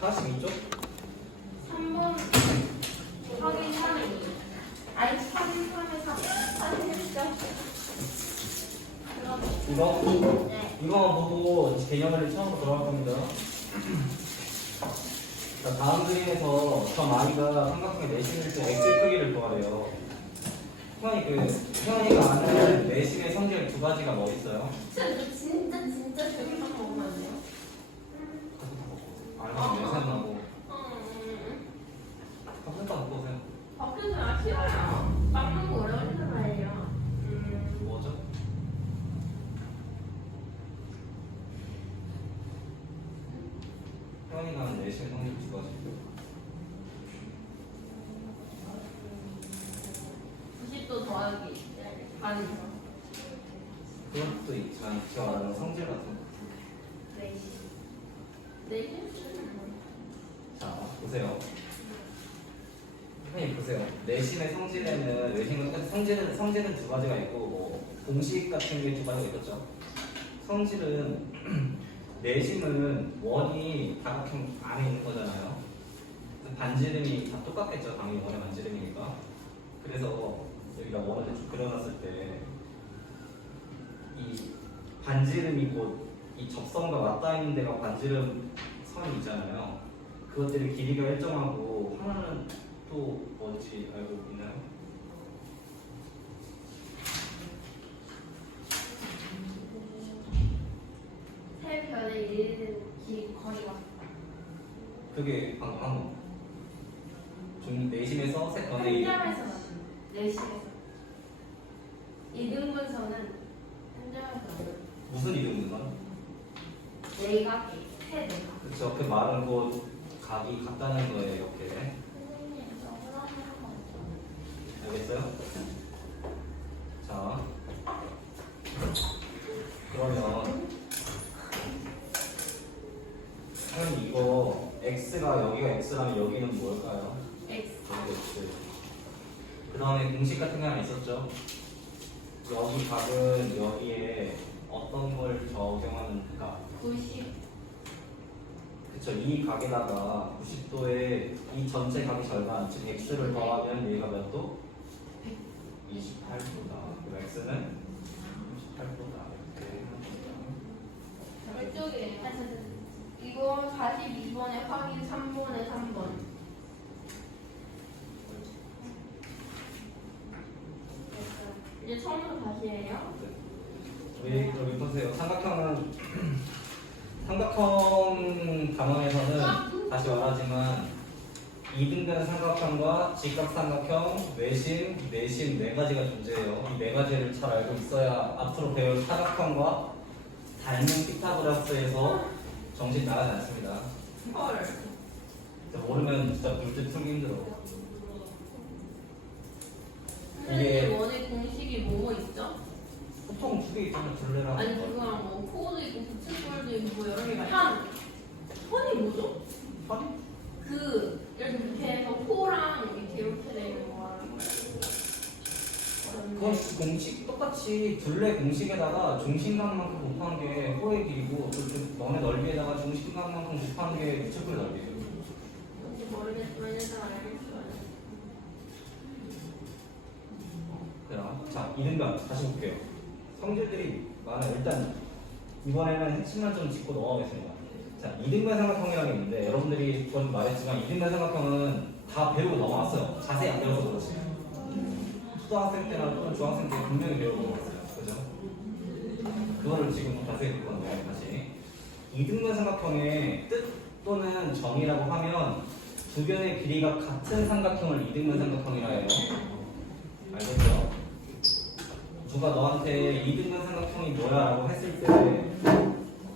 42쪽? 3번 확인 3에 2. 아니 확인 3에 3. 확인 했죠? 이거? 네. 이거만 보고 개념을 처음으로 들어갈 겁니다. 자, 다음 그림에서 저 아이가 삼각형의 내심일 때 x 크기를 구하래요. 태연이가 아는 내심의 성질 두 가지가 뭐 있어요? 진짜 저기만 먹으면 안 돼요? 알면 내생하고 컴퓨터 갖고 오세요. 밖에서 나 싫어요. 막는 거 어려운 말이에요. 뭐죠? 태연이가 아는 내심의 성질 두 가지. 90도 더하기 반이죠. 그것도 있지만 제가 말하는 성질 같은 거. 네. 자, 보세요. 선생님 보세요. 내심의 성질에는 외심의 성질은 두 가지가 있고 뭐 공식 같은 게 두 가지가 있겠죠. 성질은 내심은 원이 다각형 안에 있는 거잖아요. 반지름이 다 똑같겠죠. 당연히 원의 반지름이니까. 그래서 여기다 원을 쭉 그려놨을 때 이 반지름이 곧 이 접선과 맞닿아 있는 데가 반지름 선이 있잖아요. 그것들의 길이가 일정하고 하나는 또 뭔지 알고 있나요? 세 별에 이르는 거리가 그게 방금 한 거. 내심에서 세 변의 한 점에서 내심에서 이등분선은 한 점에서 무슨 이등분선? 내각이 세 내각. 그쵸. 그 말은 곧 각이 같다는 거예요. 이렇게. 선생님 저거 하는 거 없죠? 알겠어요? 자, 그러면 선생님 이거 x가 여기가 x라면 여기는 뭘까요? X. 여기 x. 그 다음에 공식 같은 게 하나 있었죠? 여기 각은 여기에 어떤 걸 적용하는 각? 90. 그쵸. 이 각에다가 90도에 이 전체 각의 절반, 즉 x를 더하면 얘가 몇 도? 28도다. 그럼 x는 28도다. 이쪽에 이거 42번에 확인 3번에 3번. 이제 처음부터 다시 해요. 우리 여기 보세요. 삼각형 단원에서는 다시 말하지만 이등변 삼각형과 직각삼각형, 외심, 내심 네 가지가 존재해요. 이 네 가지를 잘 알고 있어야 앞으로 배울 사각형과 닮은 피타고라스에서 정신 나가지 않습니다. 헐. 진짜 모르면 진짜 물질 풀기 힘들어. 선생님 원의 공식이 뭐뭐 있죠? 보통 두 개 있잖아. 둘레랑 아니 그거랑 뭐 코도 있고 부채꼴도 있고 뭐 여러 개가 있죠. 선이 뭐죠? 선이? 그 이렇게 해서 코랑 이렇게 돼 있는 거 말하는 그건 거예요. 공식 똑같이 둘레 공식에다가 중심각만큼 곱한 게 호의 길이고 또 너네 넓이에다가 중심각만큼 곱한 게 부채꼴 넓이에요. 뭔지 모르겠지만 일단 알겠어요. 그냥 자 이등변 다시 볼게요. 성질들이 많아요. 일단 이번에는 핵심만 좀 짚고 넘어가겠습니다. 자 이등변 삼각형이라는 게 있는데 여러분들이 전 말했지만 이등변 삼각형은 다 배우고 넘어왔어요. 자세히 안 배워서 그렇지. 초등학생 때나 또는 중학생 때 분명히 배우고 넘어왔어요. 그죠? 그거를 지금 자세히 듣고 넘어가요. 다시 이등변 삼각형의 뜻 또는 정의라고 하면 두 변의 길이가 같은 삼각형을 이등변 삼각형이라 해요. 알겠죠? 누가 너한테 이등변 삼각형이 뭐야? 라고 했을 때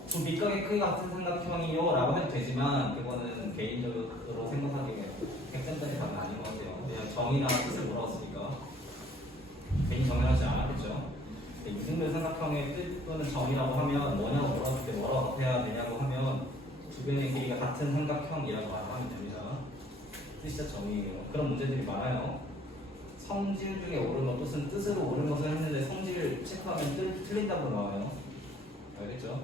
두 밑각의 크기가 같은 삼각형이요? 라고 해도 되지만 그거는 개인적으로 생각하기에 100점짜리 답은 아닌 것 같아요. 그냥 정의나 뜻을 물었으니까 괜히 정의하지 않았겠죠? 이등변 삼각형의 뜻 또는 정의라고 하면 뭐냐고 물었을 때 뭐라고 해야 되냐고 하면 두 변의 길이가 같은 삼각형이라고 말하면 됩니다. 뜻이 진짜 정의예요. 그런 문제들이 많아요. 성질 중에 옳은 것, 뜻은 뜻으로 옳은 것을 했는데 성질을 체크하면 틀린다고 나와요. 알겠죠?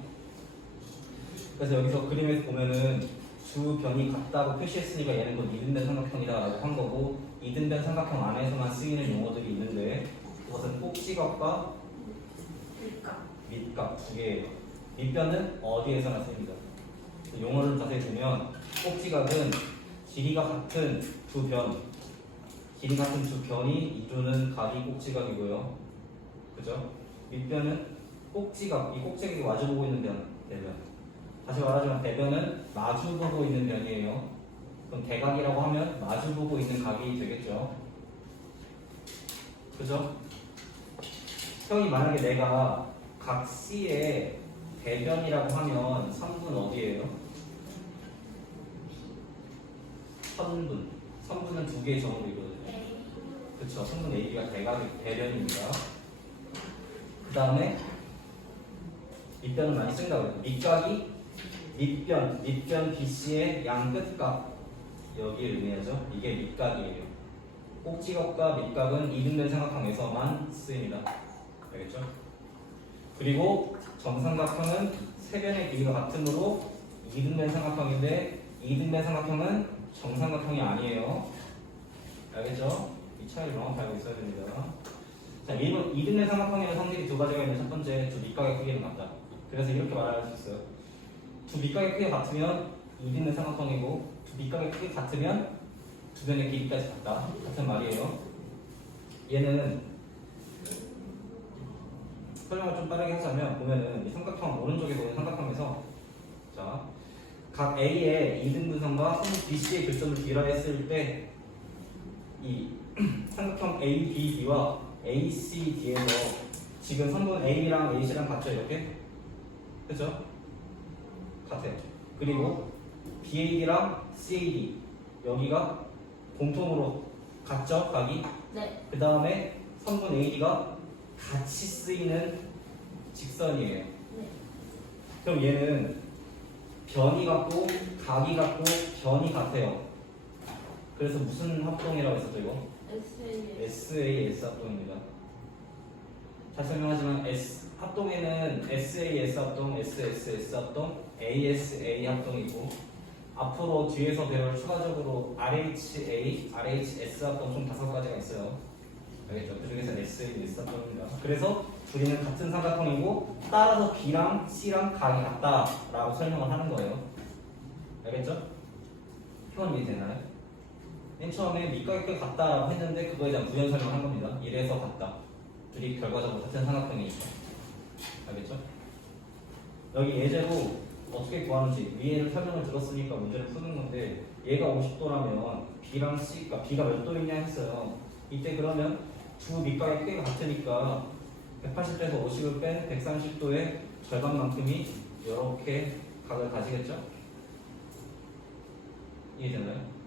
그래서 여기서 그림에서 보면은 두 변이 같다고 표시했으니까 얘는 곧 이등변 삼각형이다라고 한 거고 이등변 삼각형 안에서만 쓰이는 용어들이 있는데 그것은 꼭지각과 그러니까 밑각 두 개예요. 밑변은 어디에서나 씁니다. 용어를 자세히 보면 꼭지각은 길이가 같은 두 변, 길이 같은 두 변이 이루는 각이 꼭지각이고요. 그죠? 밑변은 꼭지각, 이 꼭지각이 마주보고 있는 변, 대변. 다시 말하자면 대변은 마주보고 있는 변이에요. 그럼 대각이라고 하면 마주보고 있는 각이 되겠죠. 그죠? 형이 만약에 내가 각 C의 대변이라고 하면 선분 어디예요? 선분. 선분은 두 개의 점으로 이루어져요. 그쵸? 선분 AB가 대변입니다. 그 다음에 밑변은 많이 쓴다고 해요. 밑각이 밑변 BC의 양 끝각 여기에 의미하죠. 이게 밑각이에요. 꼭지각과 밑각은 이등변 삼각형에서만 쓰입니다. 알겠죠? 그리고 정삼각형은 세 변의 길이가 같으므로 이등변 삼각형인데 이등변 삼각형은 정삼각형이 아니에요. 알겠죠? 이 차이를 명확히 알고 있어야 됩니다. 자, 이등변 삼각형에는 성질이 두 가지가 있는 첫 번째, 두 밑각의 크기는 같다. 그래서 이렇게 말할 수 있어요. 두 밑각의 크기가 같으면 이등변 삼각형이고 두 밑각의 크기가 같으면 두 변의 길이까지 같다. 같은 말이에요. 얘는 설명을 좀 빠르게 하자면 보면은 이 삼각형 오른쪽에 보이는 삼각형에서 자, 각 A의 이등분선과 선분 BC의 교점을 비례했을 때 이 삼각형 ABD와 ACD에서 지금 선분 A랑 AC랑 같죠 이렇게? 그죠? 같아요. 그리고 BAD랑 CAD 여기가 공통으로 같죠? 각이? 네. 그 다음에 선분 AD가 같이 쓰이는 직선이에요. 네. 그럼 얘는 변이 같고 각이 같고 변이 같아요. 그래서 무슨 합동이라고 했었죠 이거? SAS 합동입니다. 다시 설명하지만 합동에는 SAS 합동, SSS 합동, ASA 합동이 있고 앞으로 뒤에서 배울 추가적으로 RHA, RHS 합동 총 5가지가 있어요. 알겠죠? 그 중에서 SAS 합동입니다. 그래서 둘이는 같은 삼각형이고 따라서 B랑 C랑 각이 같다라고 설명을 하는 거예요. 알겠죠? 표현 이해되나요? 맨 처음에 밑각의 크기가 같다라고 했는데 그거에 대한 부연 설명한 겁니다. 이래서 같다. 둘이 결과적으로 같은 삼각형이니까. 알겠죠? 여기 예제로 어떻게 구하는지 위에를 설명을 들었으니까 문제를 푸는 건데 얘가 50도라면 B랑 C가 B가 몇 도이냐 했어요. 이때 그러면 두 밑각의 크기가 같으니까 180도에서 50을 뺀 130도의 절반만큼이 이렇게 각을 가지겠죠? 이해되나요?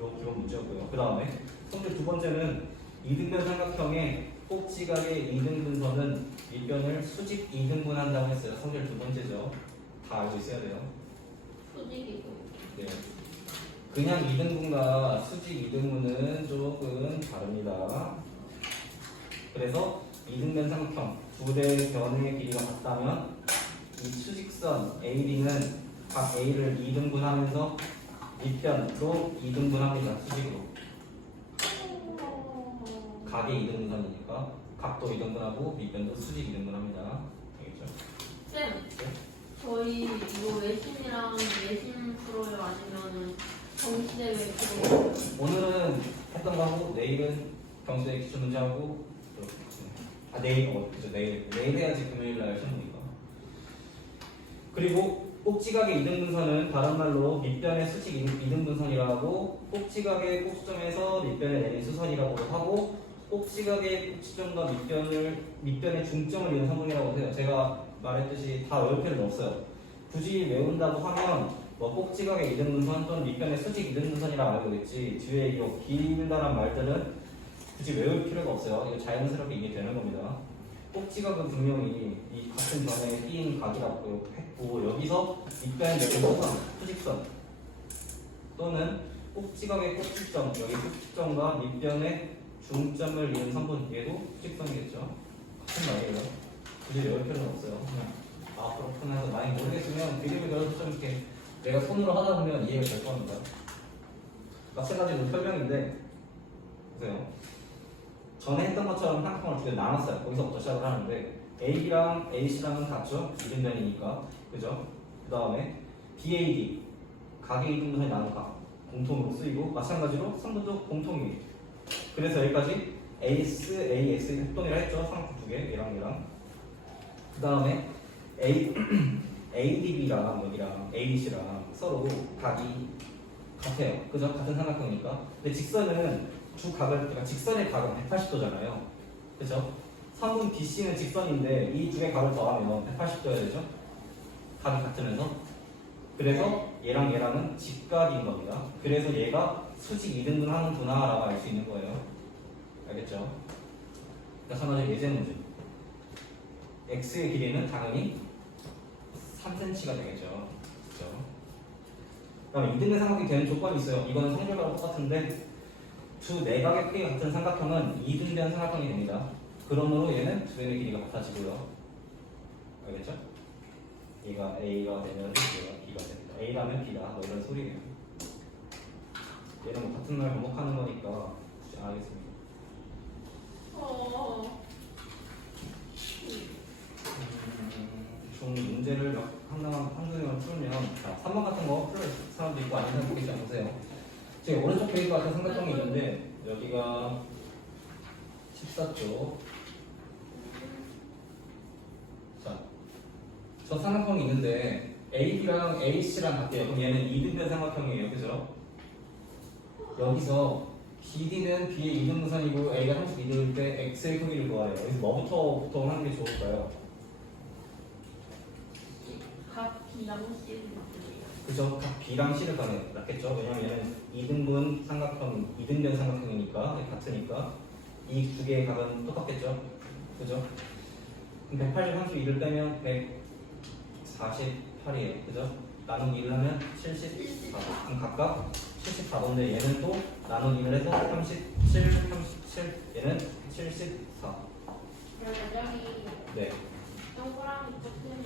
요 기본 문제였고요. 그 다음에 성질 두 번째는 이등변 삼각형의 꼭지각의 이등분선은 밑변을 수직 이등분한다고 했어요. 성질 두 번째죠. 다 알고 있어야 돼요. 수직이고. 네. 그냥 이등분과 수직 이등분은 조금 다릅니다. 그래서 이등변 삼각형 두 대의 변의 길이가 같다면 이 수직선 AB는 각 A를 2등분하면서 밑변도 2등분합니다. 수직으로. 각의 2등분선이니까 각도 2등분하고 밑변도 수직 2등분합니다. 알겠죠? 쌤, 저희 이거 외신이랑 예신 풀어요? 아니면은 정시대회 풀어요? 오늘은 했던 거 하고 내일은 경수의 기출 문제 하고 내일 그죠 내일 해야지 금요일날 시험이니까. 그리고 꼭지각의 이등분선은 다른 말로 밑변의 수직 이등분선이라고 하고 꼭지각의 꼭지점에서 밑변에 내린 수선이라고도 하고 꼭지각의 꼭지점과 밑변의 중점을 이룬 선분이라고 해요. 제가 말했듯이 다 외울 필요는 없어요. 굳이 외운다고 하면 뭐 꼭지각의 이등분선 또는 밑변의 수직 이등분선이라고 알고 있지 뒤에 이 길다란 말들은 굳이 외울 필요가 없어요. 이거 자연스럽게 이해되는 겁니다. 꼭지각은 분명히 이 같은 변에 띄인 각이라고 했고 여기서 밑변에 내린 수선, 수직선 또는 꼭지각의 꼭지점 여기 꼭지점과 밑변의 중점을 이은 선분 얘도 수직선이겠죠. 같은 말이에요. 굳이 외울 필요는 없어요. 그냥 그렇구나 해서 많이 모르겠으면 그냥 그림을 그려서 좀 이렇게 내가 손으로 하다 보면 이해가 될 겁니다. 마찬가지로 설명인데 보세요. 전에 했던 것처럼 삼각형을 두 개 나눴어요. 거기서부터 시작을 하는데 AB랑 AC랑은 같죠? 이등변이니까 그죠? 그 다음에 BAD 각의 이등분선이 나눈 각 공통으로 쓰이고 마찬가지로 선분도 공통이에요. 그래서 여기까지 AS, AX 협동이라 했죠? 삼각형 두 개, 얘랑 그 다음에 ADB랑 여기랑 ADC랑 서로 각이 같아요. 그죠? 같은 삼각형이니까. 근데 직선은 두 각을, 그러니까 직선의 각은 180도잖아요. 그죠? 선분 BC는 직선인데 이 두 개 각을 더하면 180도여야 되죠? 각이 같으면서. 그래서 얘랑 얘랑은 직각인 겁니다. 그래서 얘가 수직 이등분 하는구나라고 알 수 있는 거예요. 알겠죠? 마찬가지로 예제 문제. x의 길이는 당연히 3cm가 되겠죠. 그렇죠? 그다음에 이등변 삼각형이 되는 조건이 있어요. 이거는 성질과랑 똑같은데 두 내각의 크기가 같은 삼각형은 이등변 삼각형이 됩니다. 그러므로 얘는 두 개의 길이가 같아지고요. 알겠죠? 얘가 A가 되면 얘가 B가 됩니다. A라면 B다. 뭐 이런 소리예요. 얘는 뭐 같은 말 반복하는 거니까 알겠습니다. 좀 문제를 한두 개만 풀면 자, 3번 같은 거 풀 사람도 있고 아닌 사람도 있지 않으세요? 지금 오른쪽 페이지 같은 삼각형이 있는데 여기가 14쪽 자, 저 삼각형이 있는데 AB랑 AC랑 같대요. 그럼 얘는 이등변 삼각형이에요. 그죠? 여기서 BD는 B의 이등분선이고 A가 32도일 때 X의 크기를 구하래요. 여기서 뭐부터 보통 하는 게 좋을까요? 각 B랑 C를 그죠? 각 B랑 C를 가면 낫겠죠? 왜냐면 얘는 이등분 삼각형, 이등변 삼각형이니까 같으니까 이 두 개의 각은 똑같겠죠? 그죠? 그럼 180, 32를 빼면 148이에요. 그죠? 나누기 1을 하면 74. 그럼 각각 74도인데 얘는 또 나누기 1을 해서 37, 37 얘는 74. 그러면 여기 네. 동그라미 끝에는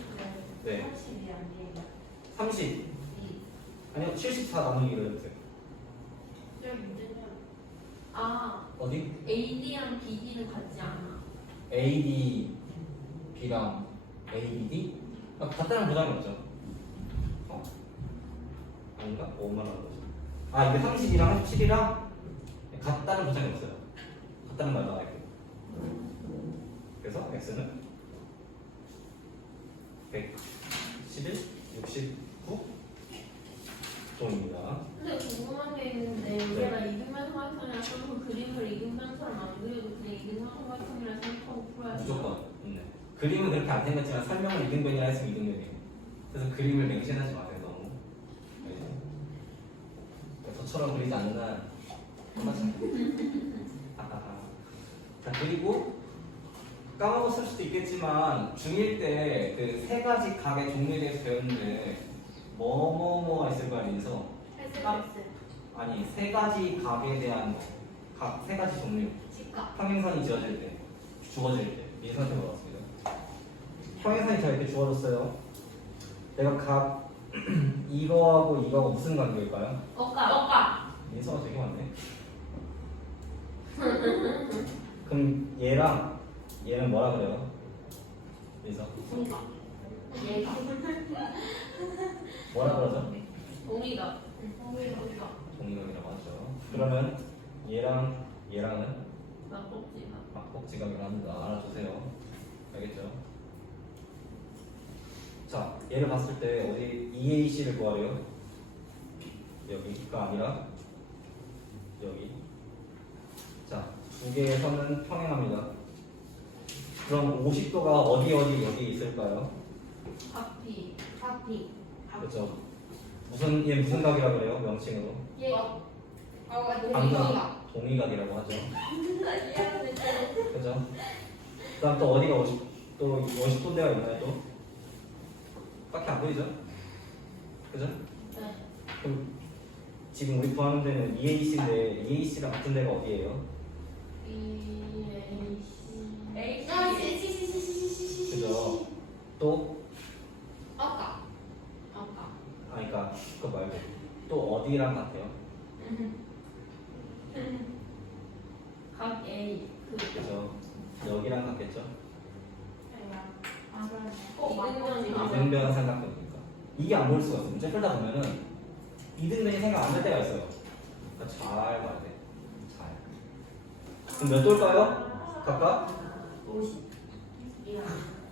네. 30이 아니에요. 30 아니요 74 나누기 1을 해주세요. 여기 문제는 아 어디? AD랑 BD는 같지 않아. AD B랑 ABD? 아, 같다는 부담이 없죠. 아닌가? 5만 원 거죠. 아 이게 30이랑 17이랑 같다는 보장이 없어요. 같다는 말 나와 있고. 그래서 x는 111, 69 동입니다. 근데 궁금한 게 있는데 우리가 이등변 삼각형이랑 써놓고 그림을 이등변처럼 안 그려도 그냥 이등변 삼각형이라 생각하고 풀어야 돼. 무조건 있네. 그림은 그렇게 안 생겼지만 설명을 이등변이라 했으면 이등변이에요. 그래서 그림을 맹신하지 마세요 너무. 알겠죠? 저처럼 그리지 않는 한 자 그리고 까먹었을 수도 있겠지만 중1 때 그 세 가지 각의 종류에 대해서 배웠는데 뭐뭐뭐가 있을 거 아니면서 아니 세 가지 각에 대한 각 세 가지 종류 직각. 평행선이 지어질 때 주어질 때 민선한테 물어봤습니다. 평행선이 자 이렇게 주어졌어요. 내가 각 이거하고 이거하고 무슨 관계일까요? 억각. 민서가 되게 많네. 그럼 얘랑 얘는 뭐라 그래요? 민서 동각. 얘가 뭐라 그러죠? 동의가. 동의각이라고 하죠. 그러면 얘랑 얘랑은 낙복지가. 막복지각이라 합니다. 알아두세요. 알겠죠? 자, 얘를 봤을 때 어디 EAC를 구하래요? 여기가 아니라 여기. 자, 두 개의 선은 평행합니다. 그럼 50도가 어디 있을까요? 각 B. 각비. 그렇죠. 얘 무슨 각이라 그래요? 명칭으로 예. 방각. 동의각이라고 하죠. 그죠? 그다음 또 어디가 50도 데가 있나요 또? 딱히 안 보이죠? 그죠? 네. 그럼 지금 우리 구하는 데는 EAC인데 EAC랑 같은 데가 어디예요? A 그죠? 또 억각. 그 말고 또 어디랑 같아요? 각 A 그죠? 여기랑 같겠죠? 아니야. 아 그러네. 이등변이랑 이등변 삼각형이니까 이게 안 보일 수가 있어. 문제 풀다 보면은 이등변이 생각 안 날 때가 있어요. 그러니까 잘 봐야 돼. 잘. 그럼 몇 돌까요? 각각? 50. 이야.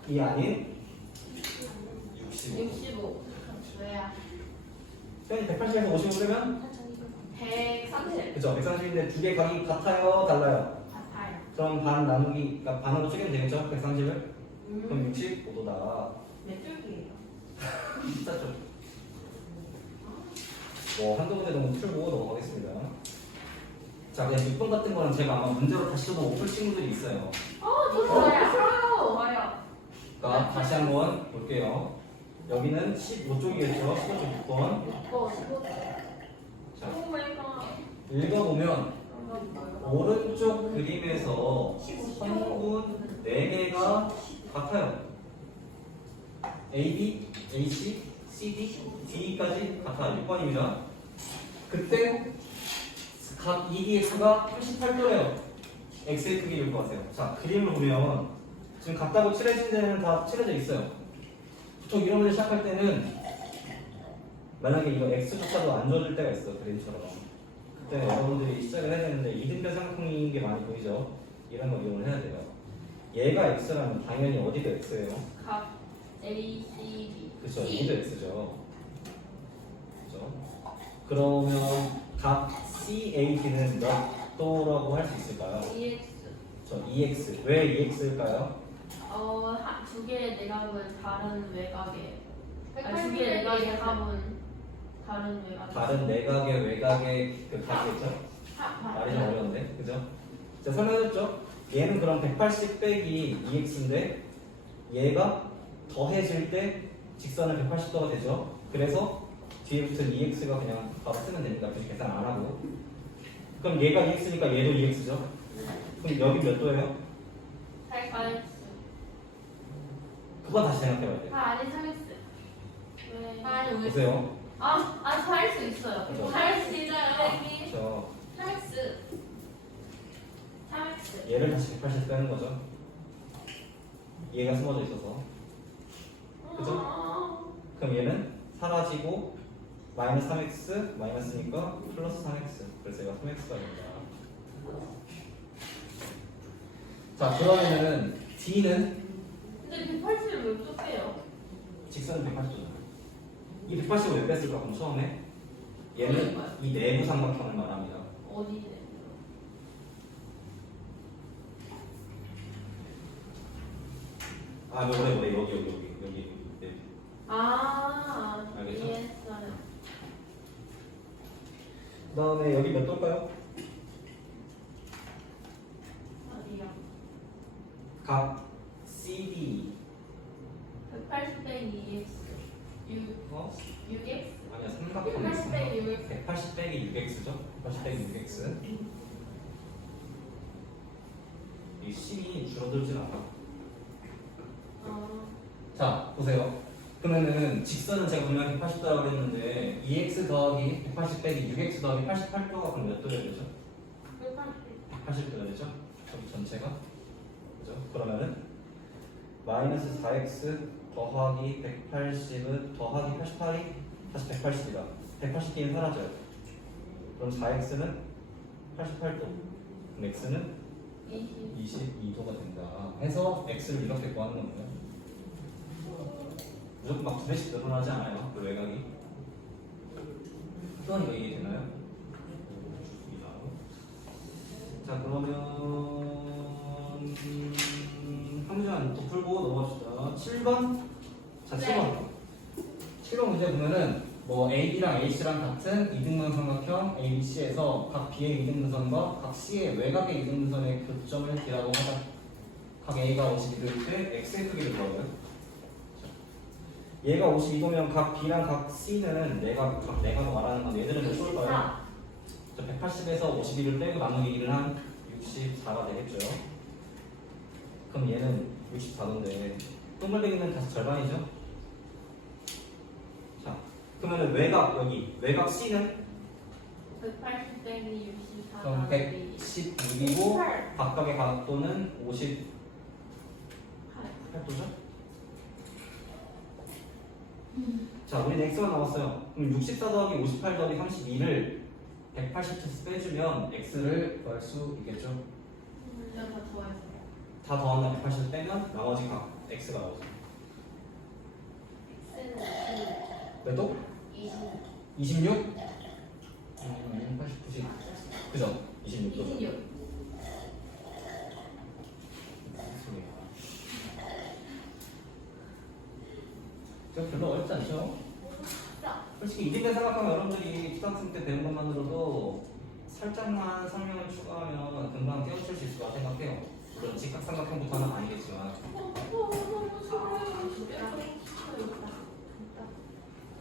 이 아닌 65. 65 왜야? pen 180에서 55 빼면 130. 그죠? 130인데 두 개 각이 같아요? 달라요? 같아요. 그럼 반 나누기, 그러니까 반으로 쪼개면 되겠죠? 130을? 그럼 65도다. 몇 줄기예요? 진짜 좀. 뭐 한두 문제 정도 풀고 넘어가겠습니다. 자, 그냥 6번 같은 거는 제가 아마 문제로 다시 또 풀 친구들이 있어요. 좋아요 그러니까 다시 한번 볼게요. 여기는 15쪽이겠죠? 15쪽 6번. 15 자, 오 마이 갓 읽어보면 뭐예요? 오른쪽 그림에서 선분 4개가 같아요. A, B, A, C, C, D, D까지 같아요. 6번입니다. 그때 각 2DX가 88도래요. X의 크기를 구하세요. 자, 그림을 보면 지금 같다고 칠해진 데는 다 칠해져 있어요. 보통 이런 문제 시작할 때는 만약에 이거 X조차도 안 줘줄 때가 있어, 그림처럼. 그때 여러분들이 시작을 해야 되는데 이등변 삼각형인 게 많이 보이죠? 이런 거 이용을 해야 돼요. 얘가 X라면 당연히 어디도 X예요. 각 A, C, B 그렇죠. 여기도 X죠. 그렇죠. 그러면 각 CAD는 몇 도라고 할 수 있을까요? EX 저 EX. 왜 EX일까요? 두 개의 내각은 다른 외곽에 두 180 개의 내각의 줄기예요. 합은 다른 외곽 다른 내각의 외곽의 그 각이겠죠? 말이 좀 어려운데, 그죠? 제가 설명해줬죠? 얘는 그럼 180 빼기 2x인데 얘가 더해질 때 직선은 180도가 되죠? 그래서 뒤에 붙은 2x가 그냥 바로 쓰면 됩니다. 굳이 계산 안 하고. 그럼 얘가 2x니까 얘도 2x죠? 그럼 여기 몇 도예요? 8X 그건 다시 생각해봐야 돼요. 아니 3x. 왜? 아니 왜? 보세요. 할 수 있어요. 그죠? 할 수 있어요. 저 3x. 3x. 얘를 다시 180 빼는 거죠. 얘가 숨어져 있어서. 그죠? 그럼 얘는 사라지고 마이너스 3x 마이너스니까 플러스 3x. 그래서 얘가 3x가 됩니다. 자, 그러면은 D는 근데 180을 왜 좁혀요? 직선은 180도잖아요. 이 180을 왜 뺐을까? 그럼 처음에 얘는 이 내부 삼각형을 말합니다. 어디에? 아, 뭐래 여기. 네. 알겠죠? 이해했어요. 그다음에 여기 몇 도일까요? 어디요? 각 CD 180 빼기 2X 6X 아니야 삼각형 180 빼기 6X 180 빼기 6x죠? 180 빼기 6x 이 C이 줄어들진 않아. 자 보세요. 그러면은 직선은 제가 분명히 180도라고 했는데 2x 더하기 180 빼기 6x 더하기 88도가 그럼 몇 도여야 되죠? 180도가 되죠? 여기 전체가 그죠? 그러면은 마이너스 4x 더하기 180은 더하기 88이 다시 180이다. 180개는 사라져요. 그럼 4x는 88도, 그럼 x는 22도가 된다. 해서 x를 이렇게 구하는 겁니다. 무조건 막 2배씩 늘어나지 않아요. 그 외곽이. 또한 이거 이해되나요? 좋습니다. 자 그러면 한 문제만 더 풀고 넘어갑시다. 7번. 자 7번. 7번 문제 보면은 뭐 AB랑 AC랑 같은 이등분 삼각형 ABC에서 각 B의 이등분선과 각 C의 외곽의 이등분선의 교점을 D라고 하다. 각 A가 52도일 때 X의 크기를 구하고요. 얘가 52도면 각 B랑 각 C는 내가 말하는 건 얘들은 몇 도일까요? 180에서 52를 빼고 나누기 1을 한 64가 되겠죠. 그럼 얘는 64도인데 동글뱅이는 다시 절반이죠. 자, 그러면 그러면 외곽 여기 외곽 C는 180 빼기 64 그럼 116이고 각각의 각도는 58도죠? 자, 우리 x가 나왔어요. 그럼 64 더하기 58 더하기 32를 180에서 빼주면 x를 구할 수 있겠죠? 내가 다 좋아해서 다 더하면 180에서 빼면 나머지 각 x가 나오죠. X는 몇 도? 20. 26? 80, 90. 그죠? 26도. 26 저 별로 어렵지 않죠? 솔직히 이집에 생각하면 여러분들이 초등학생 때 배운 것만으로도 살짝만 설명을 추가하면 금방 깨우칠 수 있을 거라 생각해요. 물론 직각삼각형부터는 아니겠지만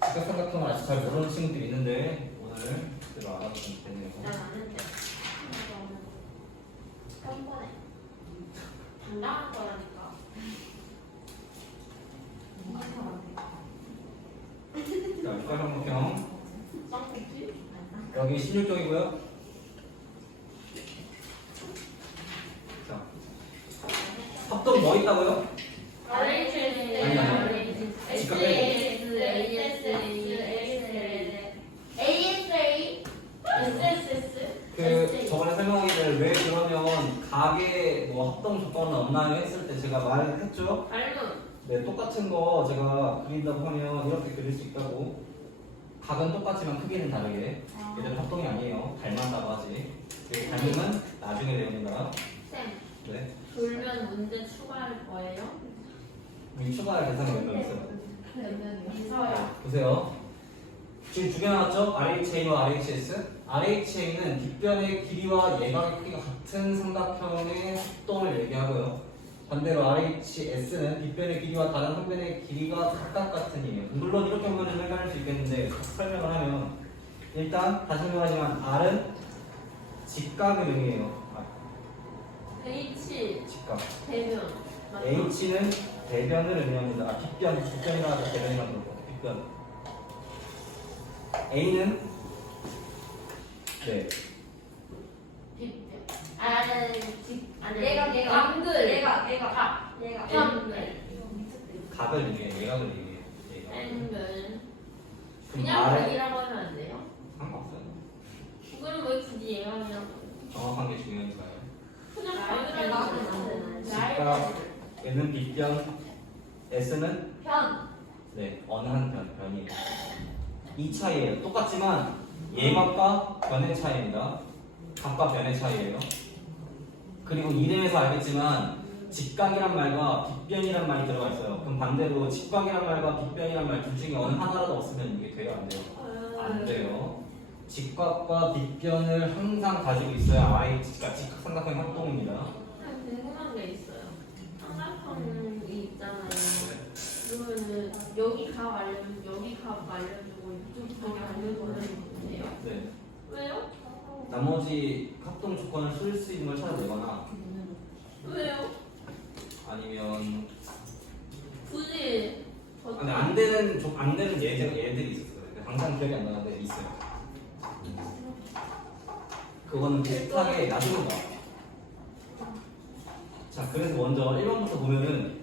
직각삼각형을 아직 잘 모르는 친구들이 있는데 오늘 그대로 알아두면 되네요. 난 아는데. 한 번에. 당당한 거라니까. 자, 육각삼각형 쌍둥이? 여기 16쪽이고요. 자, 합동 뭐 있다고요? RHS 아니, RHS 그 저번에 설명하기를 왜 그러면 각의 뭐 합동 조건은 없나요 했을 때 제가 말했죠. 발문 네, 똑같은 거 제가 그린다고 하면 이렇게 그릴 수 있다고. 각은 똑같지만 크기는 다르게. 얘들 합동이 아니에요. 닮았다고 하지. 그 닮으면 나중에 배웁니다. 쌤 네. 돌면 문제 추가할 거예요? 이 추가할 대상이 몇 명 있어요? 이서야. 보세요. 지금 두 개 나왔죠? RHA와 RHS. RHA는 빗변의 길이와 예각의 크기가 같은 삼각형의 합동을 얘기하고요. 반대로 RHS는 빗변의 길이와 다른 한 변의 길이가 각각 같은 이에요. 물론 이렇게 보면 헷갈릴 수 있겠는데 설명을 하면 일단 다시 설명하지만 R은 직각을 의미해요. H 직각. 대면 맞죠? H는 대변을 의미합니다. 아, 빗변이라 하죠. 대변이라 그러고 빗변. A는 네. 내가. 각을 의미해요. 예각을 의미해요. 예각. 앵글 그럼 그냥 R은 각이라고 하면 안 돼요? 상관없어요. 그거는 왜 굳이 예감이라고 정확한 게 중요하니까요. 그냥 각이라고 하면 안 되나요? 직각에는 빗변, S는 편. 네 어느 한 변이에요. 이 차이예요. 똑같지만 예각과 변의 차이입니다. 각과 변의 차이예요. 그리고 이름에서 알겠지만 직각이란 말과 빗변이란 말이 들어가 있어요. 그럼 반대로 직각이란 말과 빗변이란 말 둘 중에 어느 하나라도 없으면 이게 돼요, 안 돼요? 안 돼요. 직각과 빗변을 항상 가지고 있어야 RH가 직각삼각형 합동입니다. 궁금한 게 있어요. 삼각형이 있잖아요. 그러면은 여기 각 알려주고 여기 각 알려주고 이쪽 각 알려주면 돼요? 네. 왜요? 나머지 합동 조건을 쓸 수 있는 걸 찾아내거나 왜요? 아니면 굳이 근데 안 되는 예들이 있었어요. 당장 기억이 안 나는데 있어요. 그거는 비슷하게 나중에 나와요. 자, 그래서 먼저 1번부터 보면은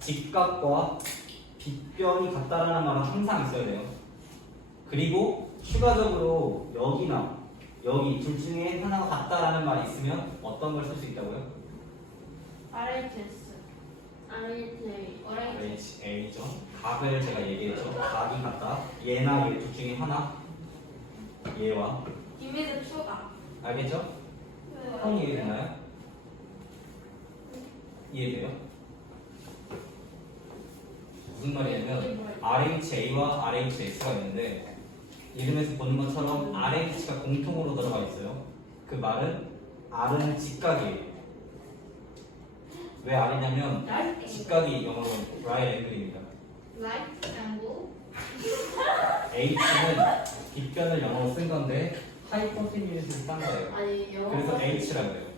직각과 빗변이 같다라는 말은 항상 있어야 돼요. 그리고 추가적으로 여기나 여기 둘 중에 하나가 같다라는 말이 있으면 어떤 걸 쓸 수 있다고요? RHS HA죠. 각을 제가 얘기했죠. 각이 같다. 얘나 얘 둘 중에 하나. 얘와 김혜수 추가. 알겠죠? 형 이해되나요? 이해돼요? 무슨 말이냐면 RHA와 RHS가 있는데 이름에서 보는 것처럼 RH가 공통으로 들어가 있어요. 그 말은 R은 직각이에요. 왜 R이냐면 직각이 영어로 right angle입니다. 라이트 앵글. H는 빗변을 영어로 쓴 건데 하이포테뉴스를 싼 거예요. 아니 영어 그래서 H라고 해요.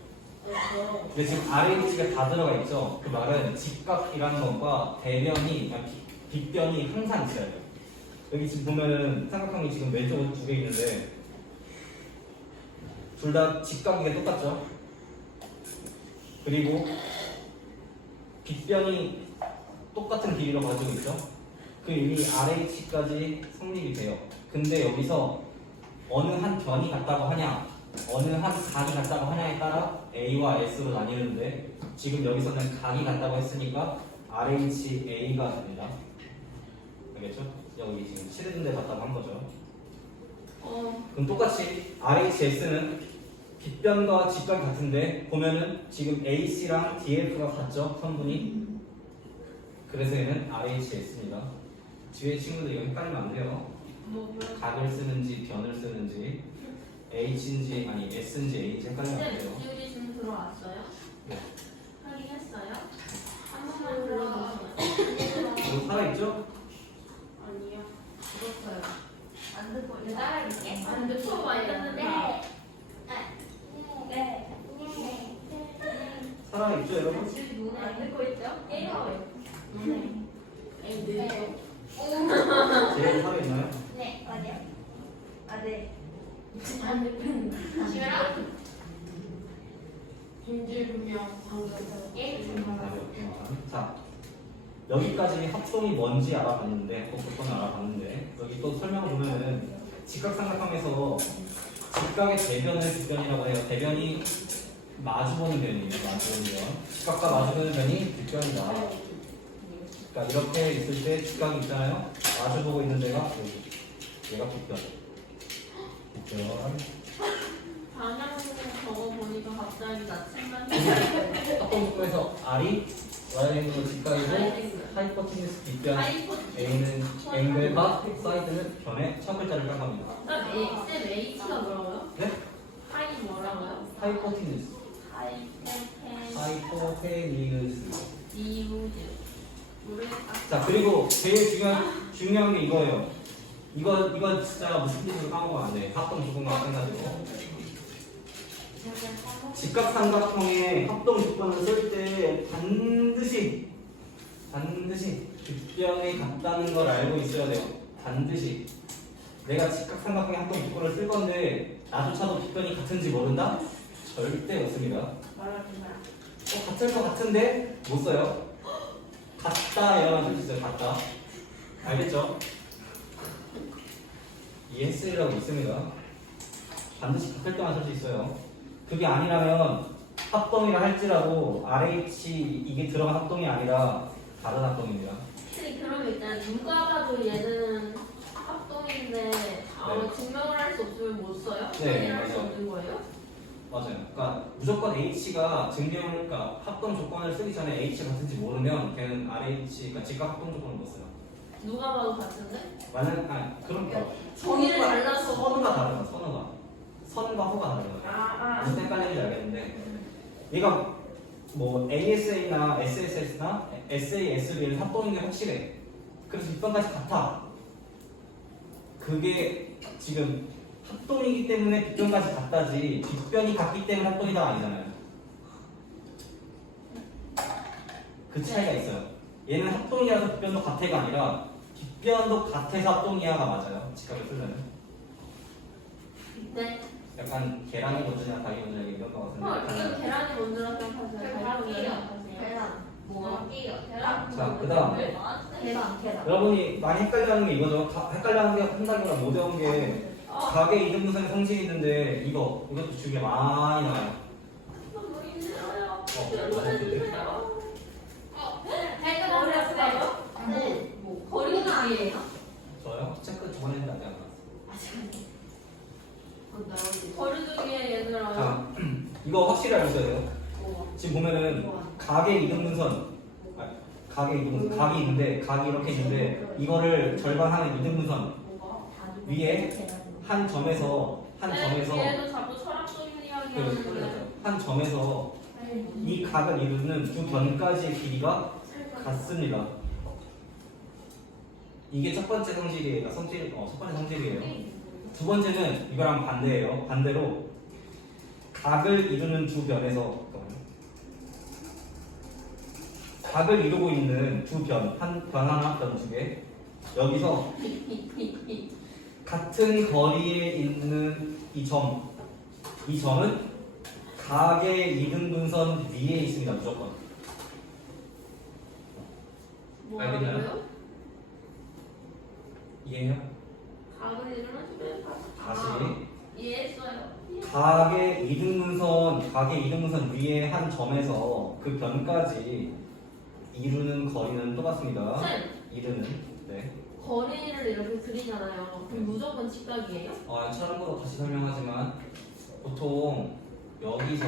근데 지금 RH가 다 들어가 있죠. 그 말은 직각이라는 것과 대변이 빗변이 항상 있어야 돼요. 여기 지금 보면은 삼각형이 지금 왼쪽으로 2개 있는데 둘 다 직각이게 똑같죠? 그리고 빗변이 똑같은 길이로 가지고 있죠? 그 이미 RH까지 성립이 돼요. 근데 여기서 어느 한 변이 같다고 하냐, 어느 한 각이 같다고 하냐에 따라 A와 S로 나뉘는데 지금 여기서는 각이 같다고 했으니까 RHA가 됩니다. 알겠죠? 여기 지금 칠해준 데 같다고 한 거죠. 그럼 똑같이 RHS는 빗변과 직각이 같은데 보면은 지금 AC랑 DF가 같죠? 선분이. 그래서 얘는 RHS입니다. 뒤에 친구들 이거 헷갈리면 안 돼요. 각을 쓰는지 변을 쓰는지 H인지 아니 S인지 A인지 헷갈리면 안 돼요. 지우리 지금 들어왔어요? 네. 확인했어요? 한 번만 불러주세요. 이거 살아있죠? 아니요. 죽었어요. 안 듣고 이제 따라해볼게. 안 듣고 많이 듣는다. 네. 살아있죠 여러분? 지금 눈에 안 듣고 있죠? 깨요. 에이, 느려. 제일 살아있나요? 네, 맞아요. 아, 네. 안 듣는다. 지우라? 김질분명 방금 자, 여기까지 합동이 뭔지 알아봤는데, 합동조건을 알아봤는데, 여기 또 설명을 보면은 직각삼각형에서 직각의 대변을 빗변이라고 해요. 대변이 마주보는 변이에요. 마주보는 변. 직각과 마주보는 변이 빗변이다. 그러니까 이렇게 있을 때 직각이 있잖아요. 마주보고 있는 데가 여기. 얘가 빗변. 빗변. 방향 저거 보니까 갑자기 나침반 합동조건에서 R이 Y행으로 직각이고 하이포티니스 빗변 A는 앵글과 사이드는 변의 첫 글자를 깜갑니다. 쌤 H가 뭐라고요? 네? 하이 뭐라고요? 하이포티니스. 하이포텐 하이포테니스. 이우즈 모르겠다. 자 그리고 제일 중요한 게 이거예요. 이거 진짜 무슨 뜻인지 까먹으면 안 돼. 합동 조건과 마찬가지고. 직각삼각형의 합동 조건을 쓸 때 반드시 빗변이 같다는 걸 알고 있어야 돼요. 반드시. 내가 직각삼각형의 합동 조건을 쓸 건데 나조차도 빗변이 같은지 모른다? 절대 없습니다. 같을 것 같은데 못 써요. 같다 이러면 쓸 수 있어요. 같다. 알겠죠? ES라고 있습니다. 반드시 같을 때만 쓸 수 있어요. 그게 아니라면 합동이라 할지라도 RH 이게 들어간 합동이 아니라 다른 합동입니다. 그럼 일단 누가 봐도 얘는 합동인데 증명을 할 수 없으면 못 써요? 네, 할수 맞아요. 없는 거예요? 맞아요. 그러니까 무조건 H가 그러니까 합동 조건을 쓰기 전에 H가 같은지 모르면 걔는 RH, 그러니까 직각 합동 조건을 못 써요. 누가 봐도 같은데? 그러니까 종이를 잘라서 선우가 다르다. 선과 호가 다른 거예요. 무슨 헷갈리는지 알겠는데 얘가 뭐 ASA나 SSS나 SA, SB는 합동인 게 확실해. 그래서 빗변까지 같아. 그게 지금 합동이기 때문에 빗변까지 같다지 빗변이 같기 때문에 합동이다 아니잖아요. 그 차이가 있어요. 얘는 합동이라서 빗변도 같아가 아니라 빗변도 같아서 합동이야가 맞아요. 직각을 쓰려면. 네. 약간 계란이 먼저냐 닭이 먼저냐 이런 거 같은데. 지금 계란이 먼저라 생각하세요? 닭이 먼저라 생각하세요? 계란. 뭐가? 계란. 자, 그다음. 계란. 여러분이 많이 헷갈려하는 게 이거죠. 헷갈려하는 게 한다기보다 못 외운 게 각의 이등분선의 성질이 있는데 이것도 주기가 많이 나와요. 너무 힘들어요. 맞아요. 발가 어렸어요? 거리두기예요? 저요? 체크 저번에 했는데 아직 안 나왔어요. 거리두기에 얘들아. 자, 이거 확실히 알려줘야 돼요. 지금 보면은 각의 이등분선, 각이 있는데 각이 이렇게 있는데 이거를 절반하는 이등분선 위에 한 점에서 얘도 자꾸 철학적인 이야기 하는데. 한 점에서 이 각을 이루는 두 변까지의 길이가 같습니다. 이게 첫 번째 성질이에요. 첫 번째 성질이에요. 두 번째는 이거랑 반대예요. 반대로 각을 이루는 두 변에서 각을 이루고 있는 두 변, 한 변 하나, 변 두 개. 여기서 같은 거리에 있는 이 점은 각의 이등분선 위에 있습니다. 무조건. 알겠나요? 뭐라고요? 이해해요? 각을 일어나시면 다시. 이해했어요. 각의 이등분선 위에 한 점에서 그 변까지 이루는 거리는 똑같습니다. 쌤, 이루는. 네. 거리를 이렇게 그리잖아요. 그럼 무조건 직각이에요? 참고로 다시 설명하지만 보통 여기서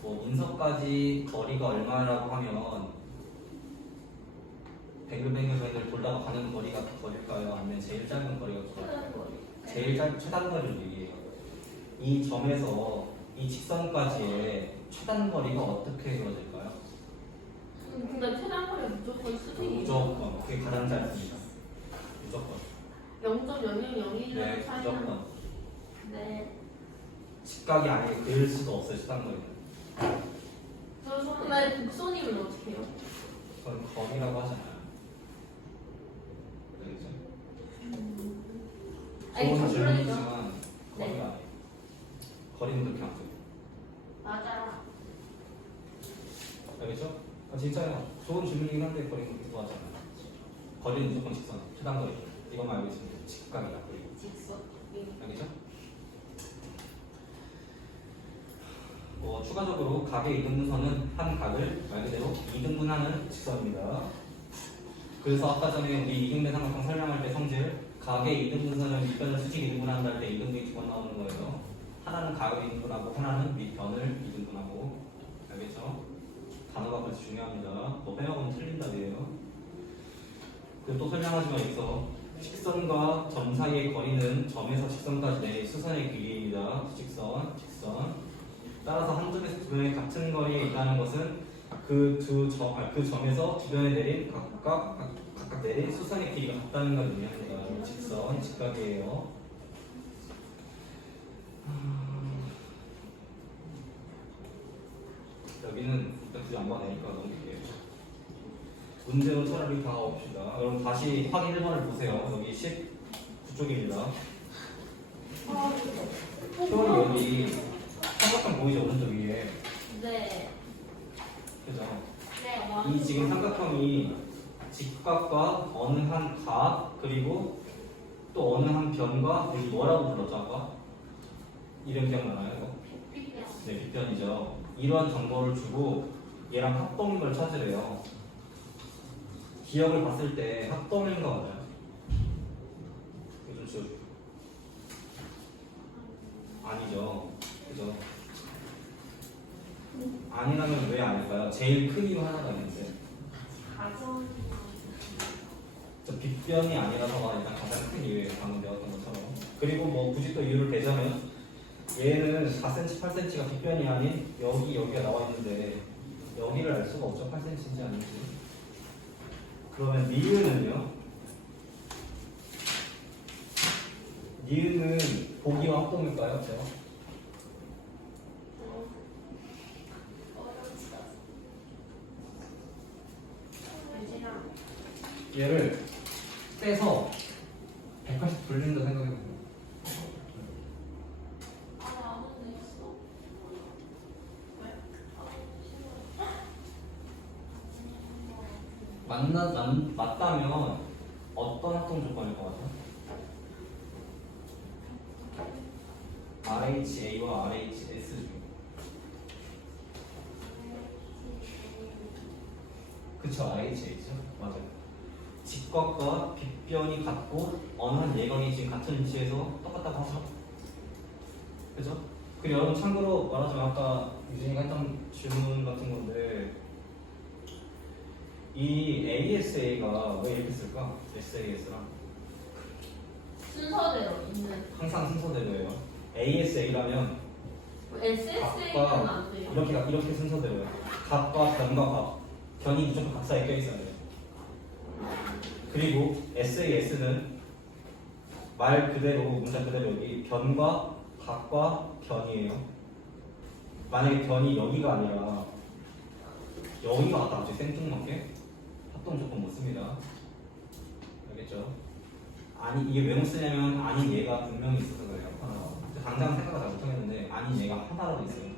뭐 인석까지 거리가 얼마라고 하면 뱅글뱅글 돌다가 가는 거리가 더 거릴까요? 아니면 제일 짧은 거리가 더 거릴까요? 최단 거리. 제일 최단 거리를 얘기해요. 이 점에서 이 직선까지의 최단 거리가 어떻게 그려질까요? 근데 최단 거리 무조건 수직이에요. 무조건 그게 가장 짧습니다. 무조건. 0.0001을 네, 차이는. 무조건. 네. 직각이 아니고 그릴 수도 없어요. 최단 거리는. 근데 곡선이면 어떻게 해요? 그건 거리라고 하잖아요. 알겠죠? 아니, 좋은 그러니까. 질문이지만 네. 거리가 아니에요. 거리는 그렇게 안 돼요. 맞아. 알겠죠? 진짜요. 좋은 질문이긴 한데 거리는 그렇게 좋아하잖아요. 거리는 무조건 직선, 최단 거리. 이것만 알고 있으면 돼요. 직각이다. 그리고 직선. 알겠죠? 추가적으로 각의 이등분선은 한 각을 말 그대로 이등분하는 직선입니다. 그래서 아까 전에 우리 이등변 삼각형 설명할 때 성질 각의 이등분선은 밑변을 수직 이등분한다 할 때 이등분이 두 번 나오는 거예요. 하나는 각을 이등분하고 하나는 밑변을 이등분하고. 알겠죠? 단어가 그래서 중요합니다. 뭐 빼먹으면 틀린다고요. 그리고 또 설명하지만 여기서 직선과 점 사이의 거리는 점에서 직선까지 내의 수선의 길이입니다. 직선. 따라서 한 점에서 두 변이 같은 거리에 있다는 것은 그 점에서 두 변에 내린 각각 내린 수선의 길이가 같다는 걸 의미합니다. 직선, 직각이에요. 여기는 일단 굳이 안 봐내니까 넘길게요. 문제는 차라리 다 봅시다. 그럼 다시 확인 1번을 보세요. 여기 19쪽입니다. 표현이 여기 삼각형 보이죠? 오른쪽 위에. 네. 그죠? 네. 이 지금 삼각형이 직각과 어느 한 각 그리고 또 어느 한 변과 여기 뭐라고 불렀죠 아까? 이름 기억나나요? 이거? 네, 빗변이죠. 이러한 정보를 주고 얘랑 합동인 걸 찾으래요. 기억을 봤을 때 합동인 거 맞아요? 이거 좀 지워줄게요. 아니죠. 그죠? 아니라면 왜 아닐까요? 제일 큰 이유 하나가 있는데 가정. 저 빗변이 아니라서가 일단 가장 큰 이유예요. 방금 배웠던 것처럼. 그리고 뭐 굳이 또 이유를 대자면 얘는 4cm, 8cm가 빗변이 아닌 여기가 나와 있는데 여기를 알 수가 없죠. 8cm인지 아닌지. 그러면 니은은요? 니은은 보기와 합동일까요? 제가? 얘를 떼서 180 돌린다 생각해보세요. 맞다면 어떤 합동 조건일 것 같아요? RHA와 RHS 중. 그쵸, RHA죠. 맞아요. 직각과 빗변이 같고 어느 한 예각이 지금 같은 위치에서 똑같다고 하죠. 그죠? 그리고 여러분 참고로 말하자면 아까 유진이가 했던 질문 같은 건데 이 ASA가 왜 이렇게 쓸까? SAS랑 순서대로 있는. 항상 순서대로예요. ASA라면 SSA는 각과 안 돼요. 이렇게 순서대로예요. 각과 변과 각 변이 무조건 각 사이에 껴있어야 돼요. 그리고 SAS는 말 그대로 문자 그대로 여기 변과 각과 변이에요. 만약에 변이 여기가 아니라 여기가 갖다 갑자기 생뚱맞게 합동 조건 못 씁니다. 알겠죠? 아니 이게 왜 못 쓰냐면 아닌 얘가 분명히 있어서 그래요. 하나가. 당장 생각을 잘 못하겠는데 아닌 얘가 하나라도 있어요.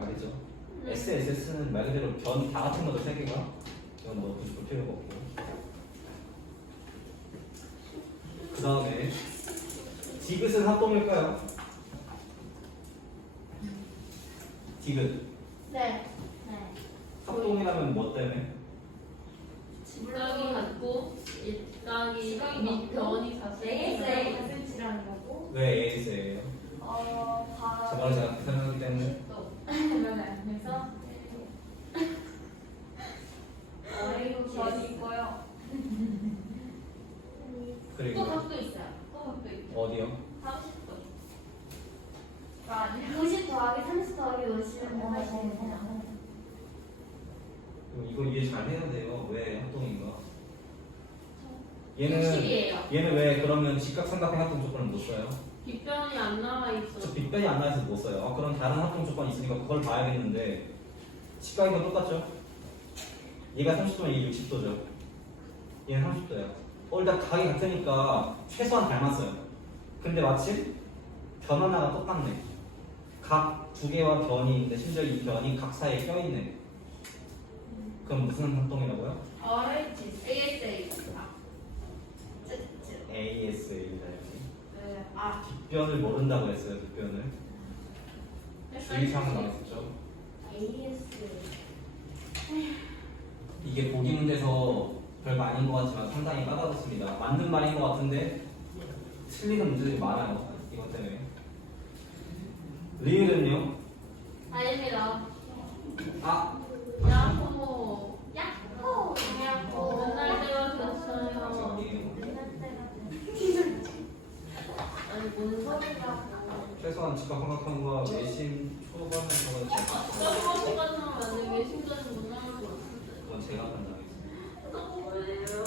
알겠죠? SSS는 말 그대로 변 다 같은 거죠, 세 개가. 이건 뭐 굳이 볼 필요가 없고. 그 다음에 디귿은 합동일까요? 디귿 네. 합동이라면 뭐 때문에? 직각이 같고 일각이 직각이 밑 같고 변이 같고 ASA 같은지라는 거고. 왜 AS예요? 저번에 제가 설명하기 때문에 그러면 안 돼서. 저기 있고요. 그리고 또 각도 있어요. 또 각도 있고 어디요? 30도. 90 더하기 30 더하기 50은 뭐가 되나요? 이거 이해 잘 해야 돼요. 왜 합동인가? 얘는 60이에요. 얘는 왜 그러면 직각삼각형 합동 조건을 못 써요? 빗변이 안 나와 있어. 저 빗변이 안 나와서 못 써요. 그럼 다른 합동 조건이 있으니까 그걸 봐야겠는데 직각인 건 똑같죠? 얘가 30도면 얘 60도죠. 얘는 30도야. 일단 각이 같으니까 최소한 닮았어요. 근데 마침 변 하나가 똑같네. 각 두 개와 변이 있는데 심지어 이 변이 각 사이에 껴있네. 그럼 무슨 합동이라고요? RH, ASA. ASA입니다. 아, 뒷변을 모른다고 했어요. 뒷변을. 주의사항 나왔었죠. AS. 이게 보기 문제에서 별거 아닌 것 같지만 상당히 까다롭습니다. 맞는 말인 것 같은데 틀리는 문제들이 많아요. 이것 때문에. 리을은요? 아닙니다. 아! 야호. 야호. 야호. 맨날 때가 됐어요. 저기요. 아니 뭔 소리라고. 최소한 직각삼각형과 외심 초반에서는 깜깜이 같은 거 아니면 외심까지 못 나올 것 같은데. 그건 제가 판단하겠습니다. 뭐예요?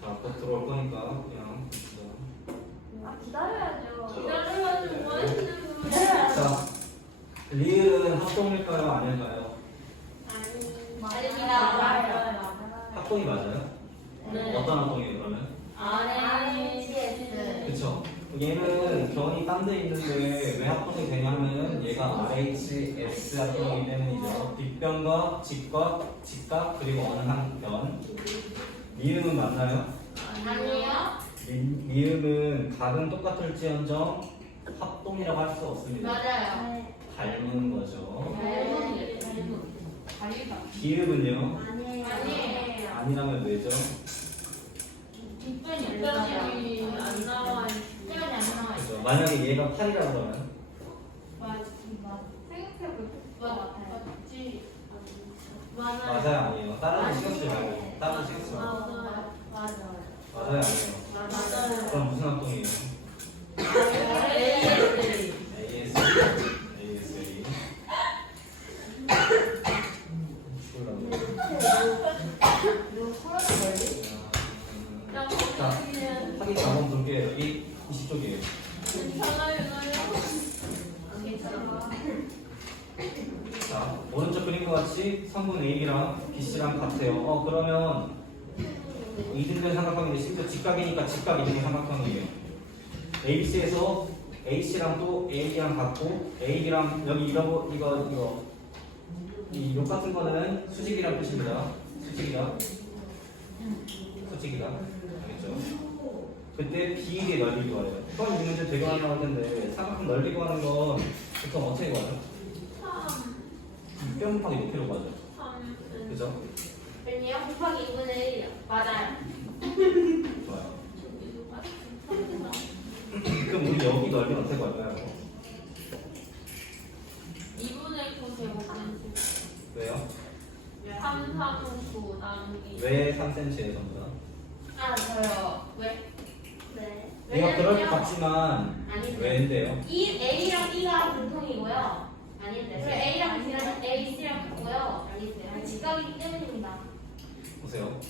자, 곧 들어올 거니까 그냥 기다려야죠. 기다려가지고 뭐 하시는 거예요? 자, 리을은 합동일까요? 아닐까요? 아닙니다. 합동이 맞아요? 네. 어떤 합동이에요 그러면? RHS. 그쵸? 얘는 변이 딴 데 있는데 왜 합동이 되냐면 얘가 RHS 합동이기 때문이죠. 뒷변과 직각 그리고 어느 한 변. 미음은 맞나요? 아니요. 미음은 각은 똑같을지언정 합동이라고 할 수 없습니다. 맞아요. 닮은 거죠. 네. 기읍은요? 아니에요. 아니라면 왜죠? 뒷변이 빗변이 안 나와 있어. 뒷변이 안 나와요. 그죠? 만약에 얘가 8이라 그러면 맞지? 맞아요 아니에요? 다른 거 신경 쓰지 말고 다른 거 신경 쓰지 말고 맞아요. 맞아요 아니에요? 맞아요. 그럼 무슨 합동이에요? ASA. AS ASA 자, 확인 한번 볼게요. 여기 20쪽이에요. 자, 오른쪽 그림과 같이 성분 AB랑 BC랑 같아요. 그러면 이등변 삼각형인데 심지어 직각이니까 직각 이등변 삼각형이에요. ABC에서 AC랑 또 AB랑 같고 AB랑 여기 이거 이 같은 거는 수직이라는 뜻입니다. 수직이다. 알겠죠? 그때 비일의 넓이 구하래요. 처음 이 문제 되게 많이 나올 텐데 삼각형 넓이 구하는 건 보통 어떻게 구하죠? 뼈 곱하기 높이로 구하죠. 그죠? 아니요. 곱하기 2분의 1이요. 맞아요. 좋아요. 그럼 우리 여기 넓이는 어떻게 구할까요? 2분의 9 제곱은 왜요? 3, 3, 9 나누기. 왜 3cm에 전부 다? 저요. 왜? 네. 얘가 그럴 것 같지만 아닌데. 왜인데요? 이 A랑 E가 공통이고요. 아닌데. 그리고 A랑 B랑 A, C랑 같고요. 아니세요. 직각이기 때문입니다. 보세요.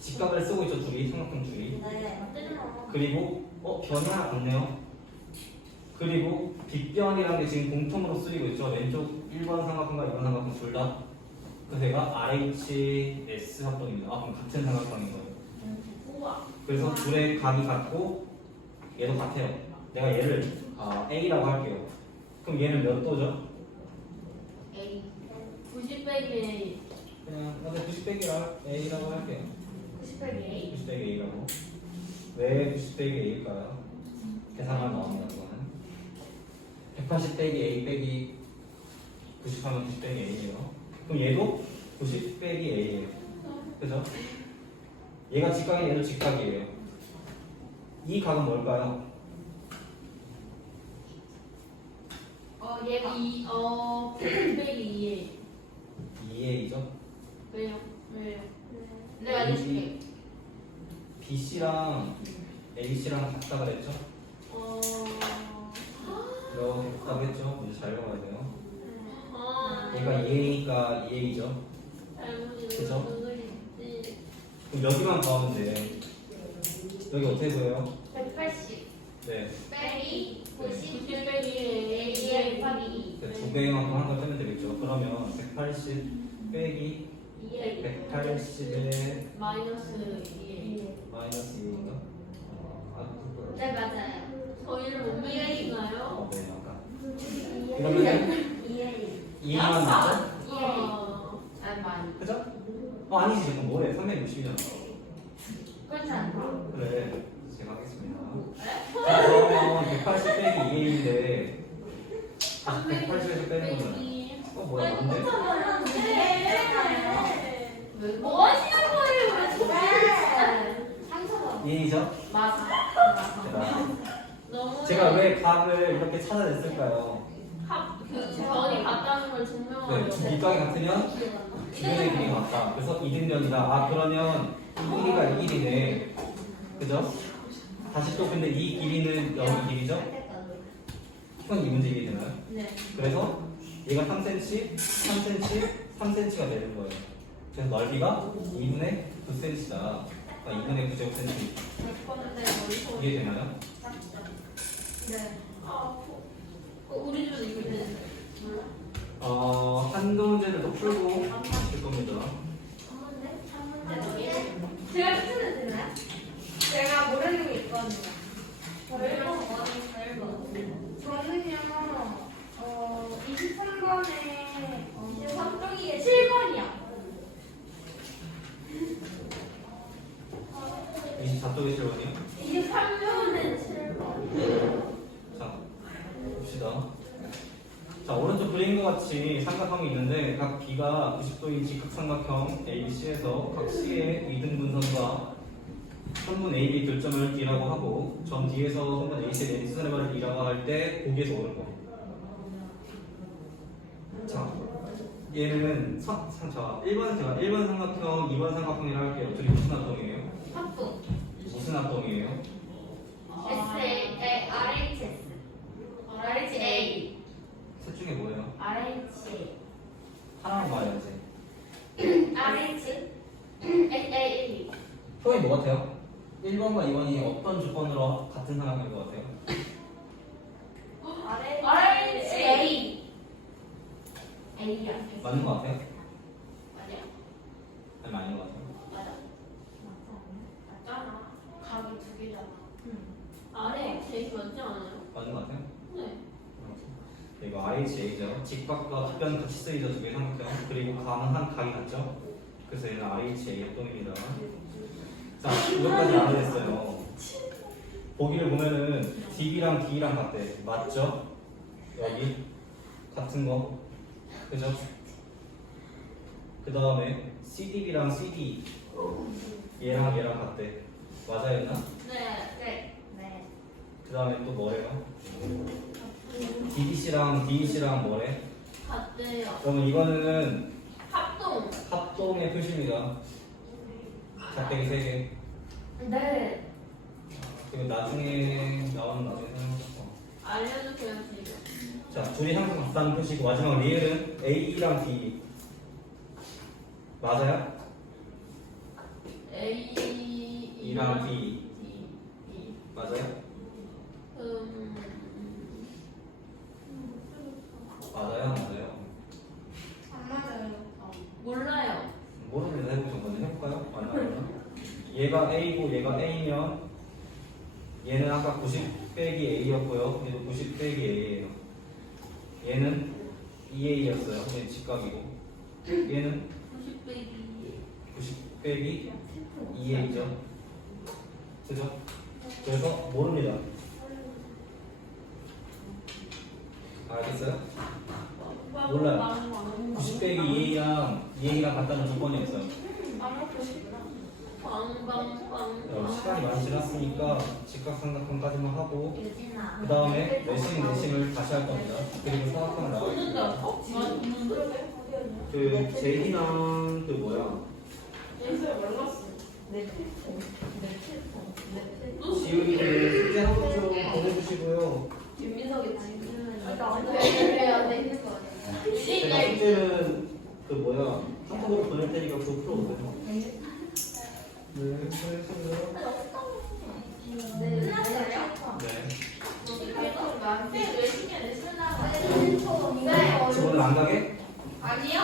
직각을 쓰고 있죠, 둘이. 삼각형 둘이. 네. 맞대요. 그리고 변이 하나 없네요. 그리고 빗변이라는 게 지금 공통으로 쓰이고 있죠. 왼쪽 1번 삼각형과 2번 삼각형 둘 다. 그래서 얘가 RHS 합동입니다. 아, 그럼 같은 삼각형인 거예요. 우와. 그래서 둘의 각이 같고 얘도 같아요. 내가 얘를 A라고 할게요. 그럼 얘는 몇 도죠? A 90 빼기 A. 그냥 90 빼기 A라고 할게요. 90 빼기 A. 90 빼기 A라고. 왜 90 빼기 A일까요? 계산만 나옵니다. 그거는 180 빼기 A 빼기 90 하면 90 빼기 A예요. 그럼 얘도 90 빼기 A예요. 그죠? 얘가 직각이 얘도 직각이에요. 이 각은 뭘까요? 얘가 90 빼기 2A. 2A죠? 왜요? 왜요? 내가 알려줄게. BC랑 AC랑 같다 그랬죠? 이렇게 같다고 했죠? 이제 잘 읽어봐야 돼요. 얘가 2A니까 2A죠? 그죠? 그럼 여기만 구하면 돼. 여기 어떻게 구해요? 180 네. 빼기 90 90 빼기 A. A에 곱하기 2. 두 개만큼 한 걸 빼면 되겠죠? 그러면 180 빼기 180에 마이너스 2A. 마이너스 2인가? 네, 맞아요. 저희를 못 믿으시나요? 네, 아까. 그러면 2만 맞죠? 난 많이. 그죠? 아니지, 지금 뭐래? 360이잖아. 그렇지 않나? 그래, 제가 하겠습니다. 자, 그러면 180 빼기 2A인데 180에서 빼는 거는 뭐야, 안 돼? 뭐 하시는 거예요? 왜 저래? 상처가. 2A죠? 맞아. 너무 제가 왜 각을 이렇게 찾아냈을까요? 전이 같다는 걸 네, 증명하려고. 두 밑각이 같으면 주변의 길이가 같다. 그래서 이등변이다. 아, 그러면 이 길이가 이 길이네. 그죠? 다시 또 근데 이 길이는 여기 길이죠? 형 이 문제 이해되나요? 네. 그래서 얘가 3cm, 3cm, 3cm가 되는 거예요. 그래서 넓이가 2분의 9cm다. 그러니까 2분의 9제곱cm. 이해되나요? 네. 우리 집에도 이거 되는데. 한두 문제를 더 풀고 하실 겁니다. 제가 추천해 드나요? 제가 모르는 게 있거든요. 저는요, 23번에 23쪽이에 7번이요. 24쪽의 실원이요? 23번에 7번. 자, 봅시다. 자, 오른쪽 그린 것 같이 삼각형이 있는데 각 B가 90도인 직각삼각형 ABC에서 각 C의 이등분선과 선분 AB 교점을 D라고 하고 점 D에서 선분 AC의 내리선의 발을 E라고 할 때 거기에서 오는 거. 자, 얘는 자, 1번 삼각형, 2번 삼각형이라 할게요. 둘이 무슨 합동이에요? 합동. 무슨 합동이에요? RHS. RHA. 셋 중에 뭐예요? RH. 하나만 말해야지. RH. HA. 표현이 뭐 같아요? 1번과 2번이 어떤 조건으로 같은 삼각형인 것 같아요? RHA. A야. 맞는 것 같아요? 맞아요. 아니 아닌 것 같아요? 맞아. 맞잖아. 각이 두 개잖아. 아래 제일 맞지 않아요? 맞는 것 같아요? 네. 이거 RHA죠. 직각과 빗변 같이 쓰이죠. 두 개 삼각형. 그리고 가는 한 각이 같죠? 그래서 얘는 RHA 합동입니다. 자, 이것까지 알아냈어요. 보기를 보면은 DB랑 D랑 같대. 맞죠? 여기 같은 거. 그죠? 그 다음에 CDB랑 CD 얘랑 같대. 맞아였나? 네. 네. 그 다음에 또 뭐래요? DBC랑 DEC랑 뭐래? 같대요. 그러면 이거는 합동. 합동의 표시입니다. 작대기 3개. 네. 그리고 나중에 나오는 알려주세요 지금. 자, 둘이 항상 같다는 표시고 마지막 리을은 A랑 D 맞아요? A E랑 D D. 맞아요? 얘가 A고 얘가 A면 얘는 아까 90 빼기 A였고요. 얘도 90 빼기 A예요. 얘는 2A였어요. 얘는 직각이고 얘는 90 빼기 90 빼기 2A죠. 그죠? 그래서 모릅니다. 알겠어요? 몰라요. 90 빼기 2A랑 같다는 조건이 없어요. 시간이 많이 지났으니까 직각삼각형까지만 하고 유진아. 그 다음에 내심을 다시 할 겁니다. 그리고 사각형 없는데 나와있고 없지? 그 제희랑 그 뭐야 연습 몰랐어. 지훈이들 숙제 한 번 좀 보내주시고요. 윤민석이 지금 제가 숙제는 그 뭐야 한국으로 보낼 테니까 그거 풀어보세요. 네, 수고했어요. 네. 지금 오늘 안 가게? 아니요?